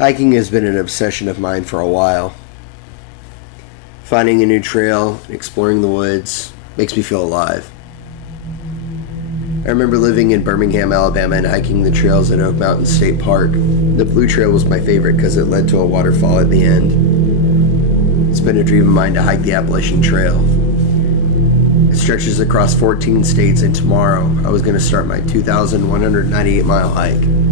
Hiking has been an obsession of mine for a while. Finding a new trail, exploring the woods, makes me feel alive. I remember living in Birmingham, Alabama, and hiking the trails at Oak Mountain State Park. The Blue Trail was my favorite because it led to a waterfall at the end. It's been a dream of mine to hike the Appalachian Trail. It stretches across 14 states, and tomorrow I was going to start my 2,198-mile hike.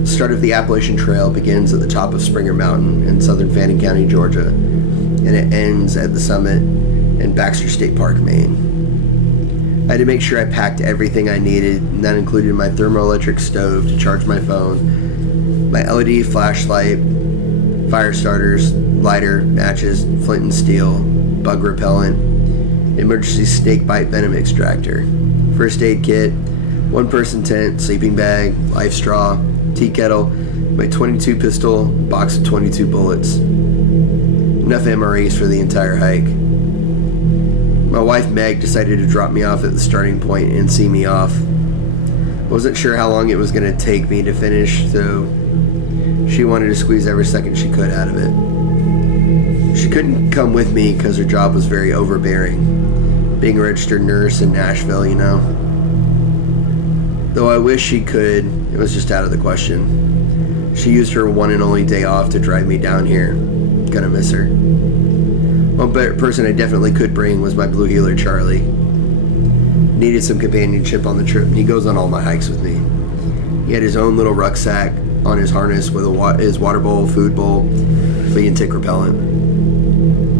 The start of the Appalachian Trail begins at the top of Springer Mountain in southern Fannin County, Georgia, and it ends at the summit in Baxter State Park, Maine. I had to make sure I packed everything I needed, and that included my thermoelectric stove to charge my phone, my LED flashlight, fire starters, lighter, matches, flint and steel, bug repellent, emergency snake bite venom extractor, first aid kit, one-person tent, sleeping bag, life straw, tea kettle, my .22 pistol, box of 22 bullets. Enough MREs for the entire hike. My wife Meg decided to drop me off at the starting point and see me off. Wasn't sure how long it was going to take me to finish, so she wanted to squeeze every second she could out of it. She couldn't come with me because her job was very overbearing, being a registered nurse in Nashville, you know. Though I wish she could, it was just out of the question. She used her one and only day off to drive me down here. Gonna miss her. One person I definitely could bring was my blue heeler, Charlie. Needed some companionship on the trip, and he goes on all my hikes with me. He had his own little rucksack on his harness with his water bowl, food bowl, flea and tick repellent.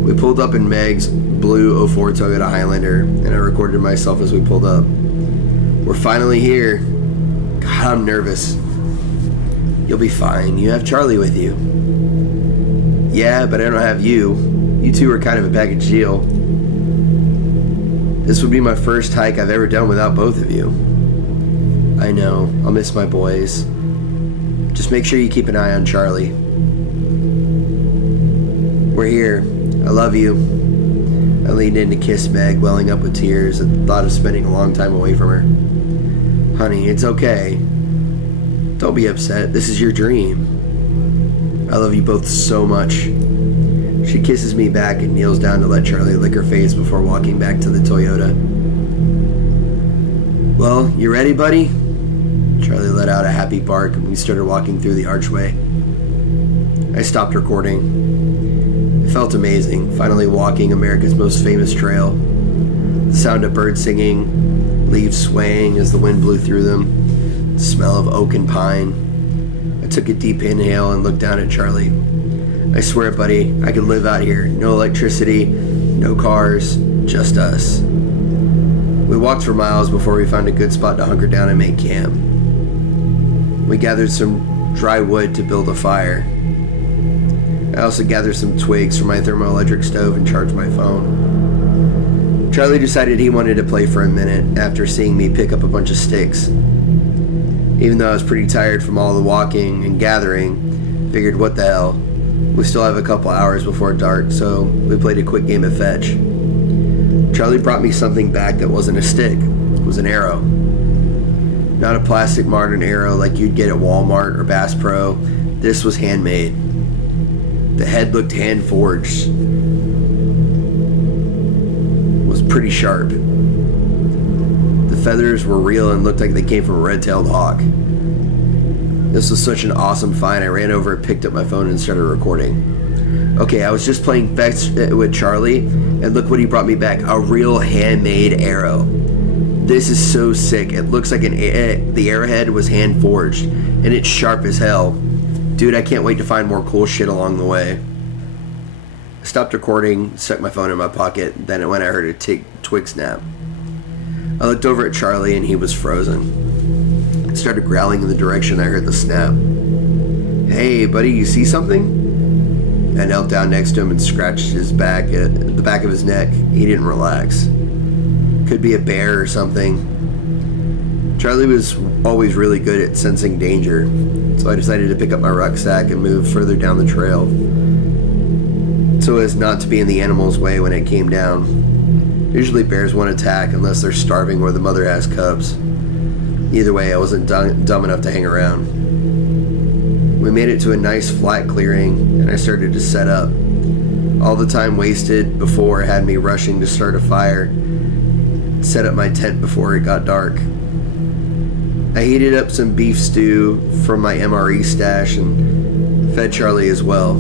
We pulled up in Meg's blue '04 Toyota Highlander, and I recorded myself as we pulled up. We're finally here. God, I'm nervous. You'll be fine. You have Charlie with you. Yeah, but I don't have you. You two are kind of a package deal. This would be my first hike I've ever done without both of you. I know. I'll miss my boys. Just make sure you keep an eye on Charlie. We're here. I love you. I leaned in to kiss Meg, welling up with tears at the thought of spending a long time away from her. Honey, it's okay. Don't be upset. This is your dream. I love you both so much. She kisses me back and kneels down to let Charlie lick her face before walking back to the Toyota. Well, you ready, buddy? Charlie let out a happy bark and we started walking through the archway. I stopped recording. It felt amazing, finally walking America's most famous trail. The sound of birds singing, leaves swaying as the wind blew through them, the smell of oak and pine. I took a deep inhale and looked down at Charlie. I swear, buddy, I could live out here. No electricity, no cars, just us. We walked for miles before we found a good spot to hunker down and make camp. We gathered some dry wood to build a fire. I also gathered some twigs for my thermoelectric stove and charged my phone. Charlie decided he wanted to play for a minute after seeing me pick up a bunch of sticks. Even though I was pretty tired from all the walking and gathering, figured what the hell. We still have a couple hours before dark, so we played a quick game of fetch. Charlie brought me something back that wasn't a stick. It was an arrow. Not a plastic modern arrow like you'd get at Walmart or Bass Pro. This was handmade. The head looked hand-forged. It was pretty sharp. The feathers were real and looked like they came from a red-tailed hawk. This was such an awesome find. I ran over and picked up my phone and started recording. Okay, I was just playing fetch with Charlie, and look what he brought me back. A real handmade arrow. This is so sick. It looks like the arrowhead was hand-forged, and it's sharp as hell. Dude, I can't wait to find more cool shit along the way. I stopped recording, stuck my phone in my pocket, then when I heard a twig snap. I looked over at Charlie, and he was frozen. I started growling in the direction I heard the snap. Hey, buddy, you see something? I knelt down next to him and scratched his back, the back of his neck. He didn't relax. Could be a bear or something. Charlie was always really good at sensing danger, so I decided to pick up my rucksack and move further down the trail so as not to be in the animal's way when it came down. Usually bears won't attack unless they're starving or the mother has cubs. Either way, I wasn't dumb enough to hang around. We made it to a nice flat clearing, and I started to set up. All the time wasted before had me rushing to start a fire, set up my tent before it got dark. I heated up some beef stew from my MRE stash and fed Charlie as well.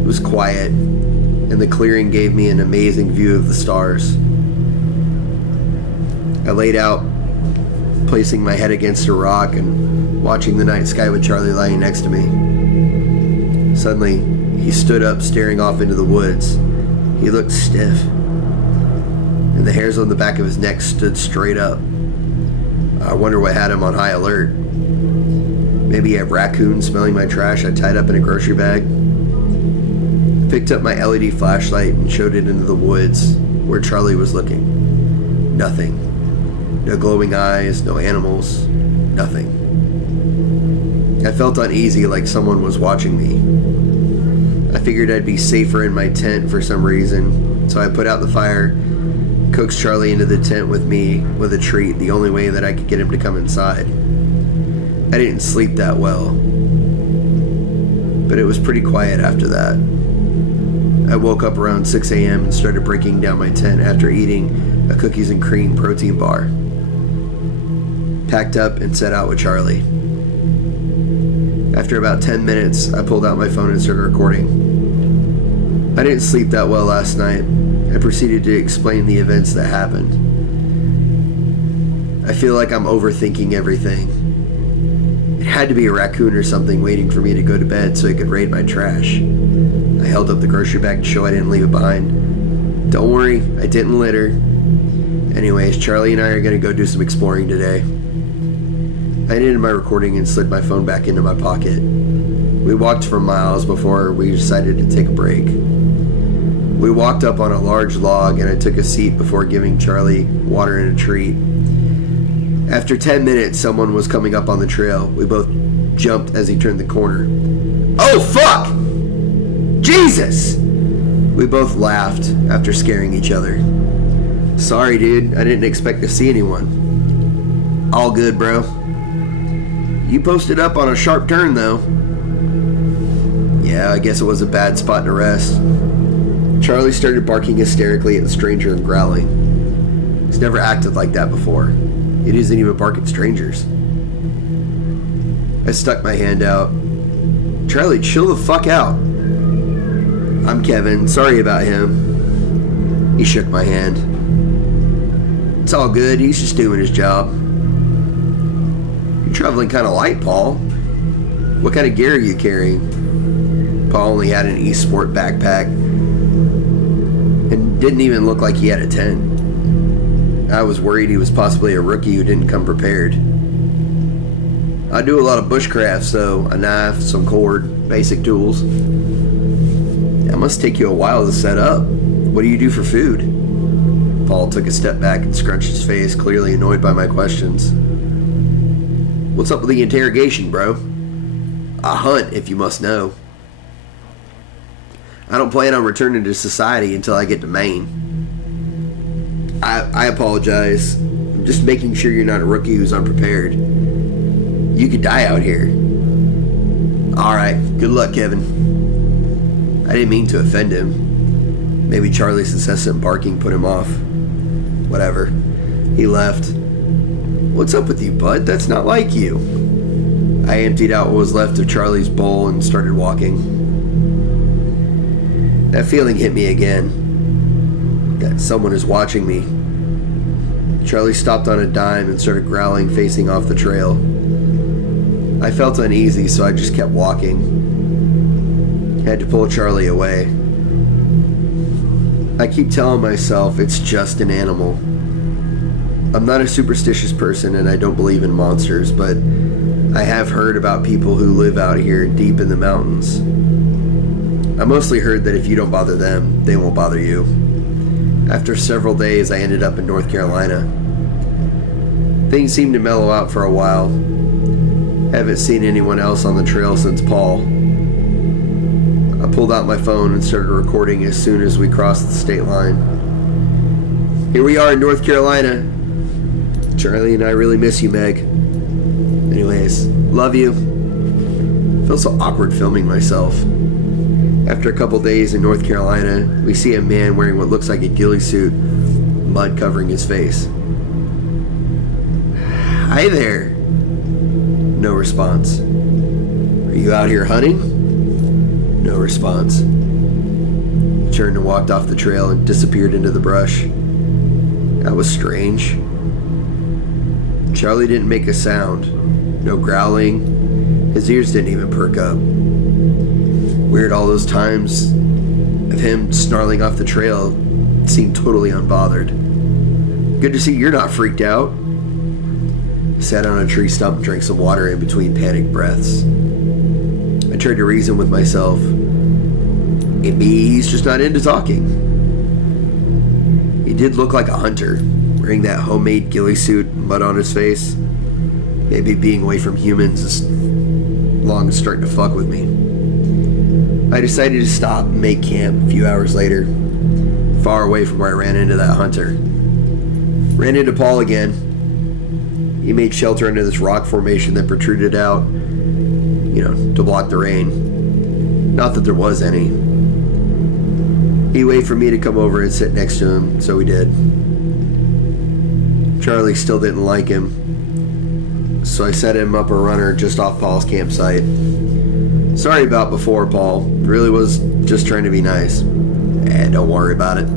It was quiet, and the clearing gave me an amazing view of the stars. I laid out, placing my head against a rock and watching the night sky with Charlie lying next to me. Suddenly, he stood up, staring off into the woods. He looked stiff, and the hairs on the back of his neck stood straight up. I wonder what had him on high alert. Maybe a raccoon smelling my trash I tied up in a grocery bag. I picked up my LED flashlight and showed it into the woods where Charlie was looking. Nothing. No glowing eyes, no animals, nothing. I felt uneasy, like someone was watching me. I figured I'd be safer in my tent for some reason, so I put out the fire, coaxed Charlie into the tent with me with a treat, the only way that I could get him to come inside. I didn't sleep that well, but it was pretty quiet after that. I woke up around 6 a.m. and started breaking down my tent after eating a cookies and cream protein bar. Packed up and set out with Charlie. After about 10 minutes, I pulled out my phone and started recording. I didn't sleep that well last night. I proceeded to explain the events that happened. I feel like I'm overthinking everything. It had to be a raccoon or something waiting for me to go to bed so it could raid my trash. I held up the grocery bag to show I didn't leave it behind. Don't worry, I didn't litter. Anyways, Charlie and I are going to go do some exploring today. I ended my recording and slid my phone back into my pocket. We walked for miles before we decided to take a break. We walked up on a large log and I took a seat before giving Charlie water and a treat. After 10 minutes, someone was coming up on the trail. We both jumped as he turned the corner. Oh, fuck! Jesus! We both laughed after scaring each other. Sorry, dude. I didn't expect to see anyone. All good, bro. You posted up on a sharp turn, though. Yeah, I guess it was a bad spot to rest. Charlie started barking hysterically at the stranger and growling. He's never acted like that before. He doesn't even bark at strangers. I stuck my hand out. Charlie, chill the fuck out. I'm Kevin. Sorry about him. He shook my hand. It's all good. He's just doing his job. You're traveling kind of light, Paul. What kind of gear are you carrying? Paul only had an e-sport backpack and didn't even look like he had a tent. I was worried he was possibly a rookie who didn't come prepared. I do a lot of bushcraft, so a knife, some cord, basic tools. That must take you a while to set up. What do you do for food? Paul took a step back and scrunched his face, clearly annoyed by my questions. What's up with the interrogation, bro? I hunt, if you must know. I don't plan on returning to society until I get to Maine. I apologize. I'm just making sure you're not a rookie who's unprepared. You could die out here. Alright, good luck, Kevin. I didn't mean to offend him. Maybe Charlie's incessant barking put him off. Whatever. He left. What's up with you, bud? That's not like you. I emptied out what was left of Charlie's bowl and started walking. That feeling hit me again. That someone is watching me. Charlie stopped on a dime and started growling, facing off the trail. I felt uneasy, so I just kept walking. Had to pull Charlie away. I keep telling myself it's just an animal. I'm not a superstitious person and I don't believe in monsters, but I have heard about people who live out here deep in the mountains. I mostly heard that if you don't bother them, they won't bother you. After several days, I ended up in North Carolina. Things seemed to mellow out for a while. Haven't seen anyone else on the trail since Paul. I pulled out my phone and started recording as soon as we crossed the state line. Here we are in North Carolina. Charlie and I really miss you, Meg. Anyway, Anyways, love you. Feel so awkward filming myself. After a couple days in North Carolina, we see a man wearing what looks like a ghillie suit, mud covering his face. Hi there. No response. Are you out here hunting? No response. He turned and walked off the trail and disappeared into the brush. That was strange. Charlie didn't make a sound. No growling. His ears didn't even perk up. Weird, all those times of him snarling off the trail seemed totally unbothered. Good to see you're not freaked out. I sat on a tree stump and drank some water in between panicked breaths. I tried to reason with myself. Maybe he's just not into talking. He did look like a hunter, wearing that homemade ghillie suit and mud on his face. Maybe being away from humans is long as starting to fuck with me. I decided to stop and make camp a few hours later, far away from where I ran into that hunter. Ran into Paul again. He made shelter under this rock formation that protruded out, to block the rain. Not that there was any. He waited for me to come over and sit next to him, so we did. Charlie still didn't like him, so I set him up a runner just off Paul's campsite. Sorry about before, Paul. Really was just trying to be nice. Don't worry about it.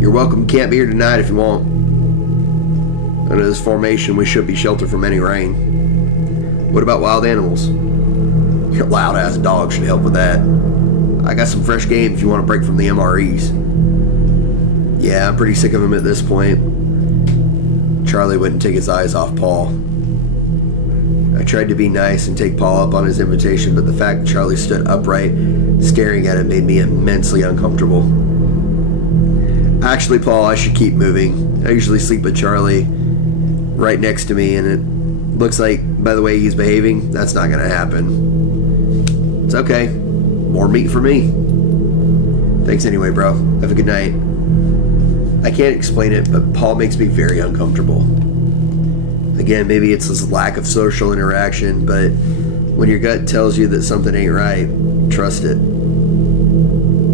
You're welcome to camp here tonight if you want. Under this formation, we should be sheltered from any rain. What about wild animals? Your loud-ass dog should help with that. I got some fresh game if you want to break from the MREs. Yeah, I'm pretty sick of him at this point. Charlie wouldn't take his eyes off Paul. I tried to be nice and take Paul up on his invitation, but the fact that Charlie stood upright, staring at him, made me immensely uncomfortable. Actually, Paul, I should keep moving. I usually sleep with Charlie right next to me, and it looks like, by the way he's behaving, that's not going to happen. It's okay. More meat for me. Thanks anyway, bro. Have a good night. I can't explain it, but Paul makes me very uncomfortable. Again, maybe it's this lack of social interaction, but when your gut tells you that something ain't right, trust it.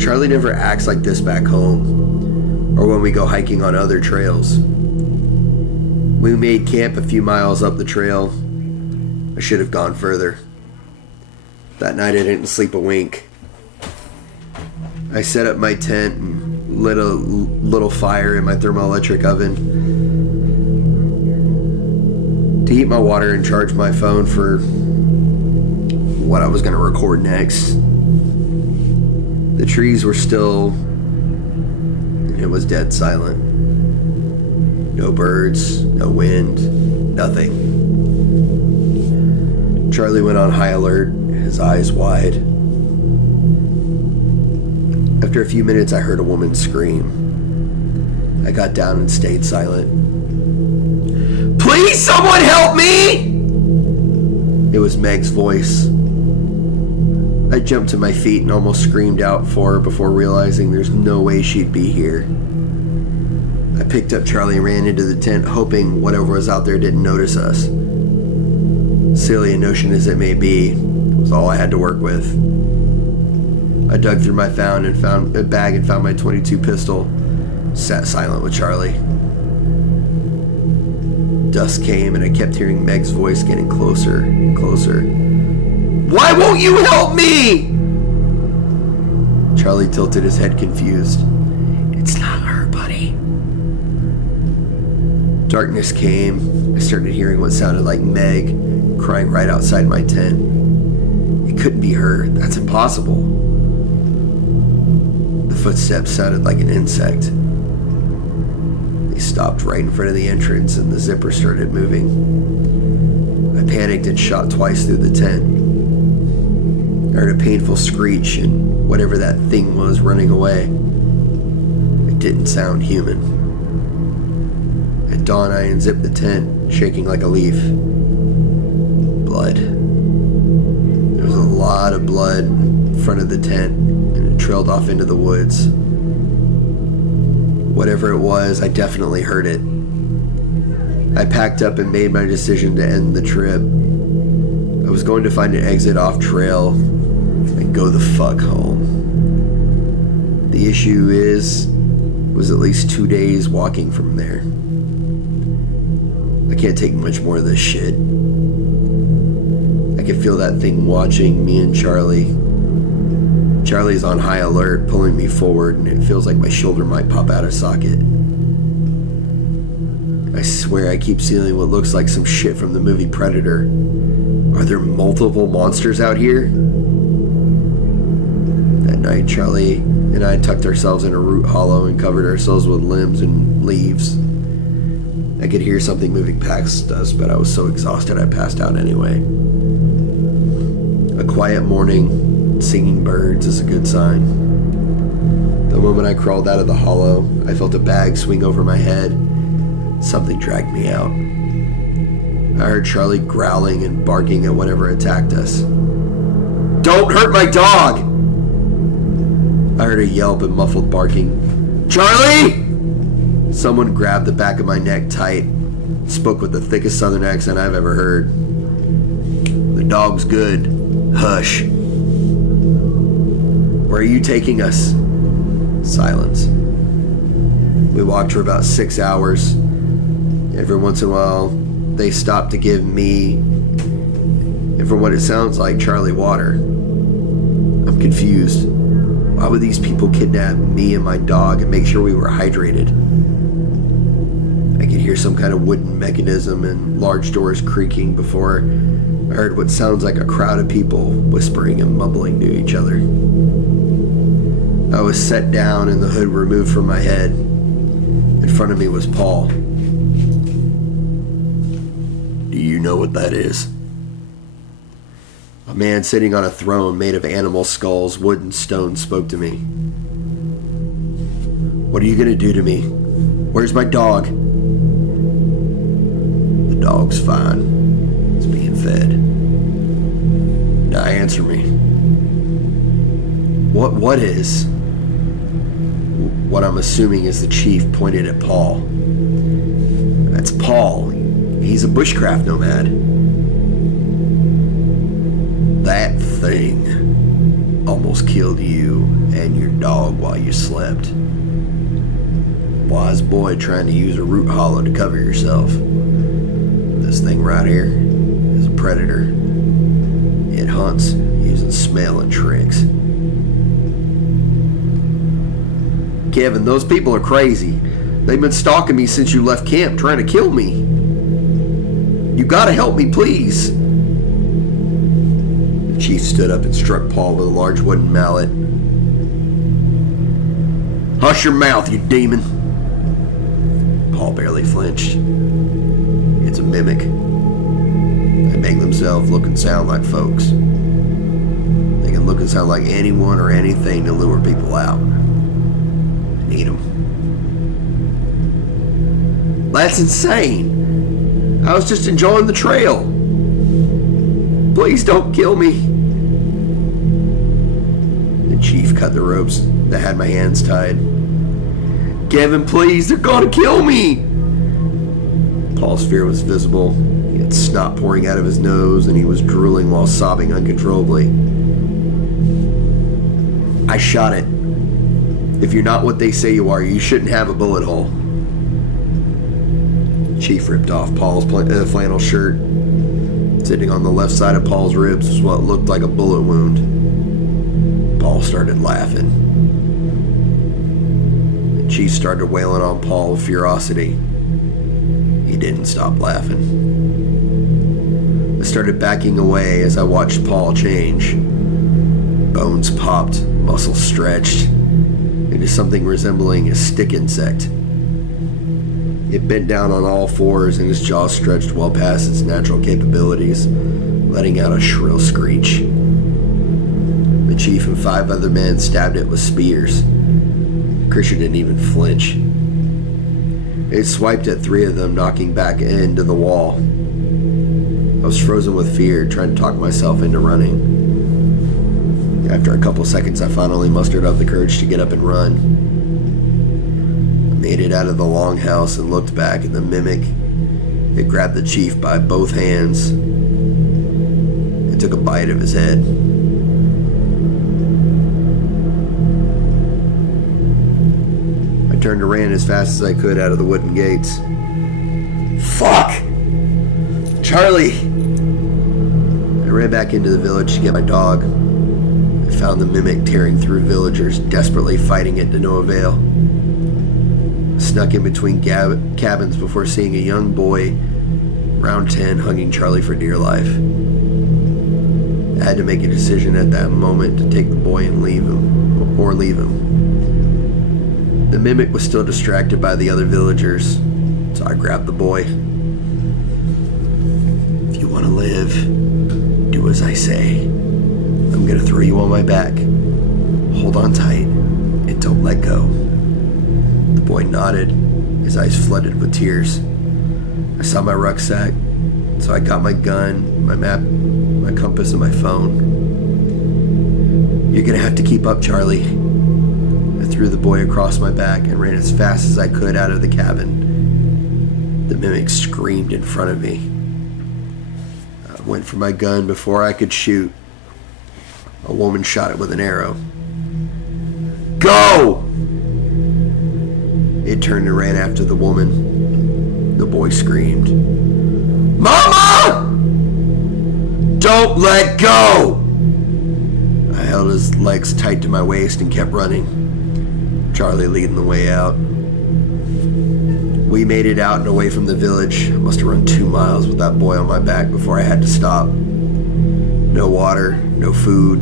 Charlie never acts like this back home, or when we go hiking on other trails. We made camp a few miles up the trail. I should have gone further. That night I didn't sleep a wink. I set up my tent and lit a little fire in my thermoelectric oven to heat my water and charge my phone for what I was going to record next. The trees were still, and it was dead silent. No birds, no wind, nothing. Charlie went on high alert, his eyes wide. After a few minutes, I heard a woman scream. I got down and stayed silent. Please, someone help me! It was Meg's voice. I jumped to my feet and almost screamed out for her before realizing there's no way she'd be here. I picked up Charlie and ran into the tent, hoping whatever was out there didn't notice us. Silly a notion as it may be, it was all I had to work with. I dug through my bag and found my .22 pistol, sat silent with Charlie. Dusk came and I kept hearing Meg's voice getting closer and closer. Why won't you help me? Charlie tilted his head confused. It's not her, buddy. Darkness came. I started hearing what sounded like Meg crying right outside my tent. It couldn't be her. That's impossible. The footsteps sounded like an insect. They stopped right in front of the entrance and the zipper started moving. I panicked and shot twice through the tent. I heard a painful screech and whatever that thing was running away. It didn't sound human. At dawn, I unzipped the tent, shaking like a leaf. Blood. There was a lot of blood in front of the tent, and it trailed off into the woods. Whatever it was, I definitely heard it. I packed up and made my decision to end the trip. I was going to find an exit off trail and go the fuck home. The issue was at least 2 days walking from there. I can't take much more of this shit. I can feel that thing watching me and Charlie. Charlie's on high alert, pulling me forward, and it feels like my shoulder might pop out of socket. I swear I keep seeing what looks like some shit from the movie Predator. Are there multiple monsters out here? That night, Charlie and I tucked ourselves in a root hollow and covered ourselves with limbs and leaves. I could hear something moving past us, but I was so exhausted I passed out anyway. A quiet morning, singing birds is a good sign. The moment I crawled out of the hollow, I felt a bag swing over my head. Something dragged me out. I heard Charlie growling and barking at whatever attacked us. "Don't hurt my dog!" I heard a yelp and muffled barking. "Charlie!" Someone grabbed the back of my neck tight, spoke with the thickest southern accent I've ever heard. "The dog's good. Hush." "Where are you taking us?" Silence. We walked for about 6 hours. Every once in a while, they stopped to give me, and from what it sounds like, Charlie water. I'm confused. Why would these people kidnap me and my dog and make sure we were hydrated? I could hear some kind of wooden mechanism and large doors creaking before I heard what sounds like a crowd of people whispering and mumbling to each other. I was set down and the hood removed from my head. In front of me was Paul. "Do you know what that is?" A man sitting on a throne made of animal skulls, wood, and stone spoke to me. "What are you going to do to me? Where's my dog?" "The dog's fine. It's being fed." "Now answer me." What is?" What I'm assuming is the chief pointed at Paul. "That's Paul. He's a bushcraft nomad." "That thing almost killed you and your dog while you slept. Wise boy trying to use a root hollow to cover yourself. This thing right here is a predator. It hunts using smell and tricks." "Kevin, those people are crazy. They've been stalking me since you left camp, trying to kill me. You gotta help me, please." The chief stood up and struck Paul with a large wooden mallet. "Hush your mouth, you demon." Paul barely flinched. "It's a mimic. They make themselves look and sound like folks. They can look and sound like anyone or anything to lure people out. And eat them." "That's insane. I was just enjoying the trail. Please don't kill me." The chief cut the ropes that had my hands tied. "Kevin, please, they're gonna kill me." Paul's fear was visible. He had snot pouring out of his nose and he was drooling while sobbing uncontrollably. "I shot it. If you're not what they say you are, you shouldn't have a bullet hole." Chief ripped off Paul's flannel shirt. Sitting on the left side of Paul's ribs was what looked like a bullet wound. Paul started laughing. The chief started wailing on Paul with ferocity. He didn't stop laughing. I started backing away as I watched Paul change. Bones popped, muscles stretched into something resembling a stick insect. It bent down on all fours and his jaw stretched well past its natural capabilities, letting out a shrill screech. The chief and 5 other men stabbed it with spears. Christian didn't even flinch. It swiped at 3 of them, knocking back into the wall. I was frozen with fear, trying to talk myself into running. After a couple seconds, I finally mustered up the courage to get up and run. Made it out of the longhouse and looked back, and the mimic It grabbed the chief by both hands and took a bite of his head. I turned and ran as fast as I could out of the wooden gates. Fuck! Charlie! I ran back into the village to get my dog. I found the mimic tearing through villagers, desperately fighting it to no avail. I snuck in between cabins before seeing a young boy, around 10, hugging Charlie for dear life. I had to make a decision at that moment to take the boy and leave him, or leave him. The mimic was still distracted by the other villagers, so I grabbed the boy. If you want to live, do as I say. I'm gonna throw you on my back. Hold on tight and don't let go. The boy nodded, his eyes flooded with tears. I saw my rucksack, so I got my gun, my map, my compass, and my phone. You're gonna have to keep up, Charlie. I threw the boy across my back and ran as fast as I could out of the cabin. The mimic screamed in front of me. I went for my gun before I could shoot. A woman shot it with an arrow. Go! It turned and ran after the woman. The boy screamed, Mama! Don't let go! I held his legs tight to my waist and kept running, Charlie leading the way out. We made it out and away from the village. I must have run 2 miles with that boy on my back before I had to stop. No water, no food.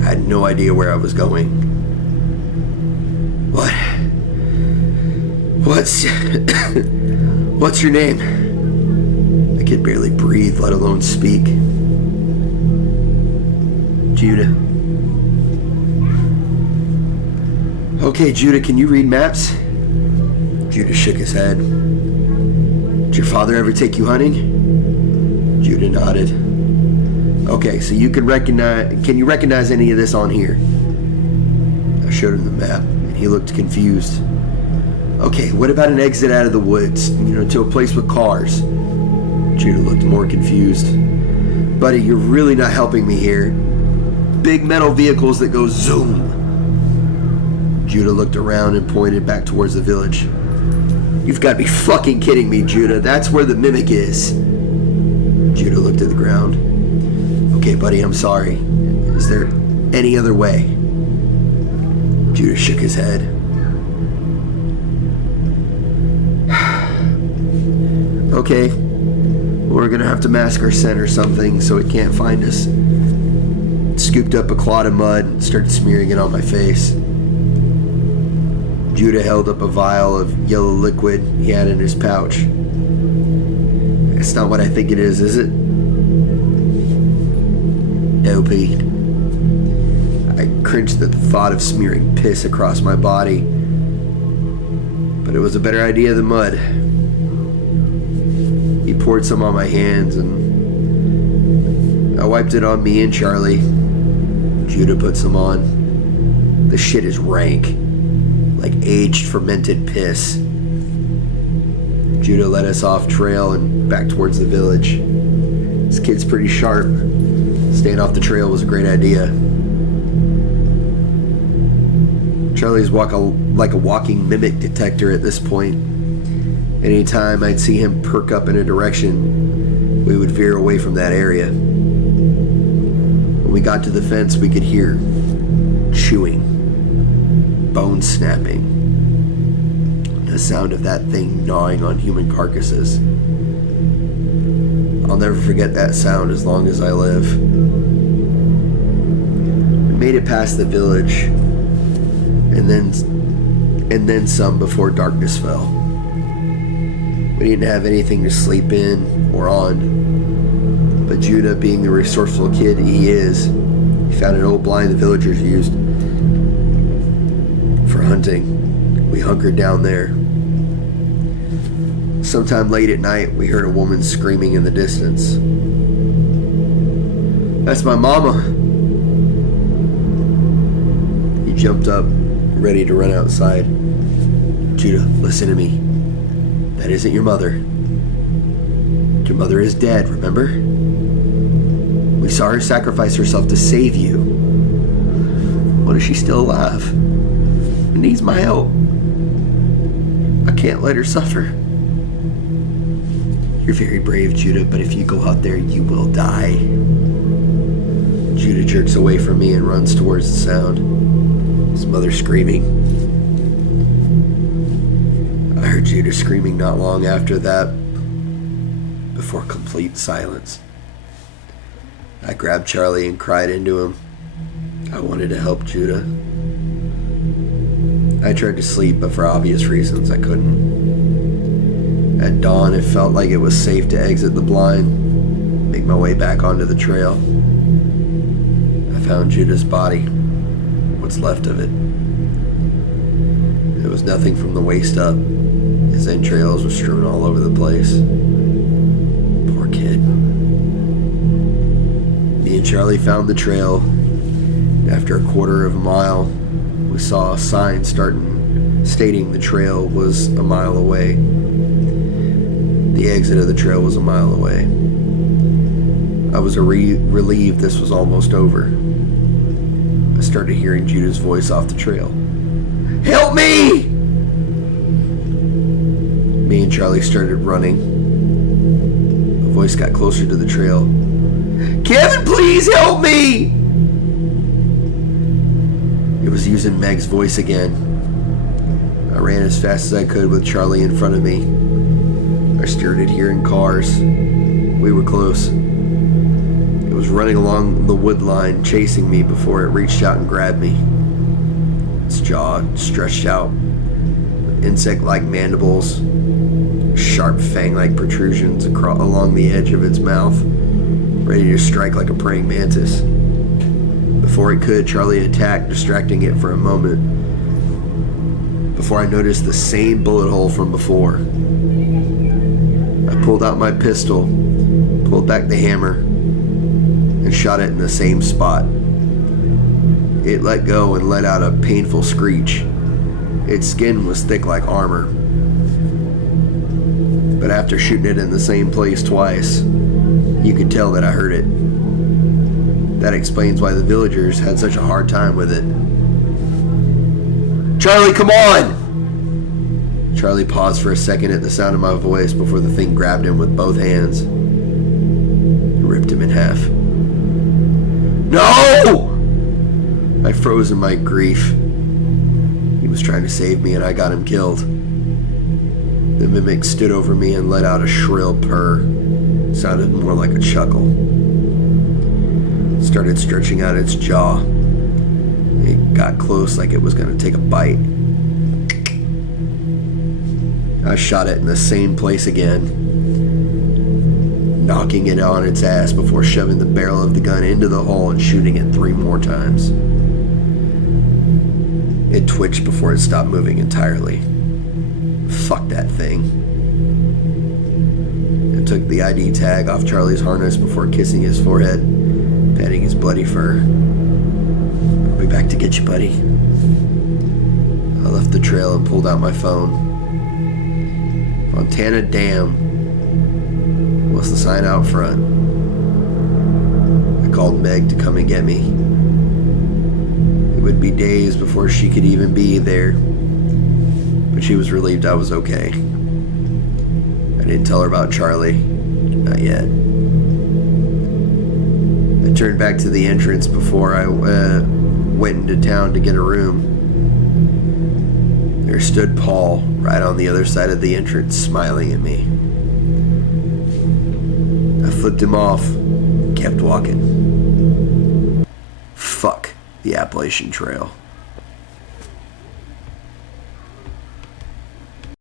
I had no idea where I was going. What's your name? I could barely breathe, let alone speak. Judah. Okay, Judah, can you read maps? Judah shook his head. Did your father ever take you hunting? Judah nodded. Okay, so can you recognize any of this on here? I showed him the map, and he looked confused. Okay, what about an exit out of the woods, to a place with cars? Judah looked more confused. Buddy, you're really not helping me here. Big metal vehicles that go zoom. Judah looked around and pointed back towards the village. You've got to be fucking kidding me, Judah. That's where the mimic is. Judah looked at the ground. Okay, buddy, I'm sorry. Is there any other way? Judah shook his head. Okay, we're gonna have to mask our scent or something so it can't find us. Scooped up a clod of mud and started smearing it on my face. Judah held up a vial of yellow liquid he had in his pouch. It's not what I think it is it? No, Pete. I cringed at the thought of smearing piss across my body, but it was a better idea than mud. He poured some on my hands, and I wiped it on me and Charlie. Judah put some on. The shit is rank, like aged fermented piss. Judah led us off trail and back towards the village. This kid's pretty sharp. Staying off the trail was a great idea. Charlie's like a walking mimic detector at this point. Anytime I'd see him perk up in a direction, we would veer away from that area. When we got to the fence, we could hear chewing, bone snapping, the sound of that thing gnawing on human carcasses. I'll never forget that sound as long as I live. We made it past the village, and then some before darkness fell. We didn't have anything to sleep in or on, but Judah, being the resourceful kid he is, he found an old blind the villagers used for hunting. We hunkered down there. Sometime late at night, we heard a woman screaming in the distance. That's my mama. He jumped up, ready to run outside. Judah, listen to me. That isn't your mother. Your mother is dead, remember? We saw her sacrifice herself to save you. What if she's still alive? She needs my help. I can't let her suffer. You're very brave, Judah, but if you go out there, you will die. Judah jerks away from me and runs towards the sound. His mother screaming. I heard Judah screaming not long after that, before complete silence. I grabbed Charlie and cried into him. I wanted to help Judah. I tried to sleep, but for obvious reasons, I couldn't. At dawn, it felt like it was safe to exit the blind, make my way back onto the trail. I found Judah's body, what's left of it. It was nothing from the waist up. His entrails were strewn all over the place. Poor kid. Me and Charlie found the trail. After a quarter of a mile, we saw a sign stating the trail was a mile away. The exit of the trail was a mile away. I was relieved this was almost over. I started hearing Judah's voice off the trail. Help me! Me and Charlie started running. The voice got closer to the trail. Kevin, please help me! It was using Meg's voice again. I ran as fast as I could with Charlie in front of me. I started hearing cars. We were close. It was running along the wood line, chasing me before it reached out and grabbed me. Its jaw stretched out, insect-like mandibles, sharp fang-like protrusions along the edge of its mouth, ready to strike like a praying mantis. Before it could, Charlie attacked, distracting it for a moment, before I noticed the same bullet hole from before. I pulled out my pistol, pulled back the hammer, and shot it in the same spot. It let go and let out a painful screech. Its skin was thick like armor. But after shooting it in the same place twice, you could tell that I heard it. That explains why the villagers had such a hard time with it. Charlie, come on! Charlie paused for a second at the sound of my voice before the thing grabbed him with both hands. It ripped him in half. No! I froze in my grief. He was trying to save me and I got him killed. The mimic stood over me and let out a shrill purr. It sounded more like a chuckle. It started stretching out its jaw. It got close like it was going to take a bite. I shot it in the same place again, knocking it on its ass before shoving the barrel of the gun into the hole and shooting it 3 more times. It twitched before it stopped moving entirely. Fuck that thing. I took the ID tag off Charlie's harness before kissing his forehead, patting his bloody fur. I'll be back to get you, buddy. I left the trail and pulled out my phone. Fontana Dam was the sign out front. I called Meg to come and get me. It would be days before she could even be there, but she was relieved I was okay. I didn't tell her about Charlie, not yet. I turned back to the entrance before I went into town to get a room. There stood Paul right on the other side of the entrance, smiling at me. I flipped him off, kept walking. Fuck the Appalachian Trail.